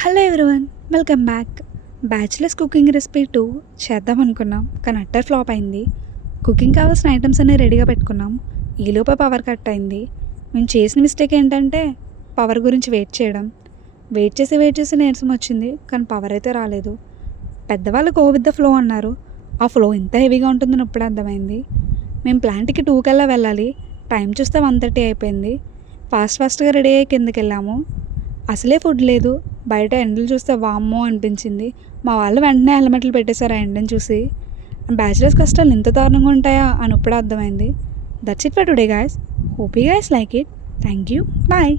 Hello everyone, welcome back. Bachelors cooking recipe 2 చేద్దాం అనుకున్నాం, కానీ అట్టర్ ఫ్లాప్ అయింది. కుకింగ్ కావాల్సిన ఐటమ్స్ అన్నీ రెడీగా పెట్టుకున్నాం. ఈలోపే పవర్ కట్ అయింది. మేము చేసిన మిస్టేక్ ఏంటంటే పవర్ గురించి వెయిట్ చేసి నీరసం వచ్చింది, కానీ పవర్ అయితే రాలేదు. పెద్దవాళ్ళు గో విత్ ద ఫ్లో అన్నారు. ఆ ఫ్లో ఇంత హెవీగా ఉంటుందని ఇప్పుడే అర్థమైంది. మేము ప్లాంట్కి 2 కల్లా వెళ్ళాలి. టైం చూస్తే 1:30 అయిపోయింది. ఫాస్ట్గా రెడీ అయ్యి కిందకి వెళ్ళాము. అసలే ఫుడ్ లేదు. బయట ఎండలు చూస్తే వామ్మో అనిపించింది. మా వాళ్ళు వెంటనే హెల్మెట్లు పెట్టేశారు ఆ ఎండను చూసి. బ్యాచిలర్స్ కష్టాలు ఇంత దారుణంగా ఉంటాయా అని ఇప్పుడే అర్థమైంది. That's it for today guys. Hope you guys like it. Thank you. Bye.